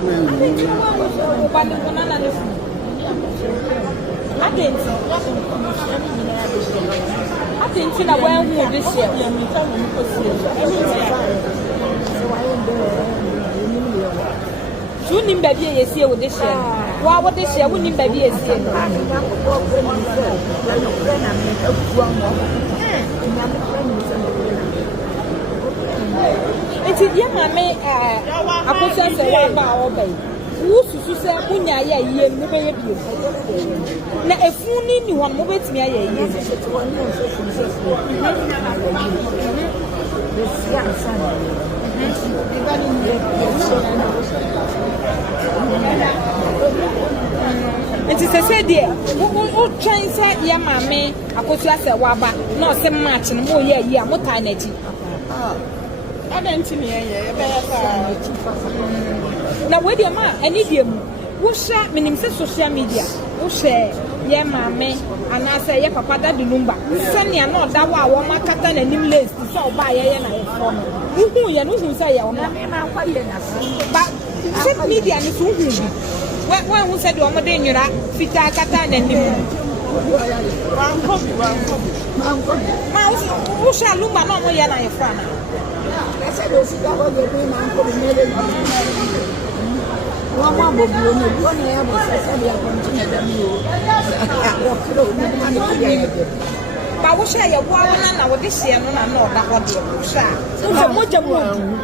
I think in a way with this year. You need baby a year with this year. Why would this year? We need baby a year. It's a young man, I could say, about obey. Who say, Punya, ye, maybe. Now, if you need one more with me, it is a said, dear, who trains at your mammy, I could say, Waba, not so much, and more, yeah, more tiny. I don't see me. Now, wait, your man, I need you. Who share meaning social media? Who share, yeah, mammy, and I say, yeah, Papa, Daddy Lumba. Send you not that one, my catan and new list to sell by a who you know who say, but social media is who. When who said, you're more than you're at Fita Catan and who shall Lumba not more than I am. I said, I but we share your one and our this year, no, that what you share. So much of one.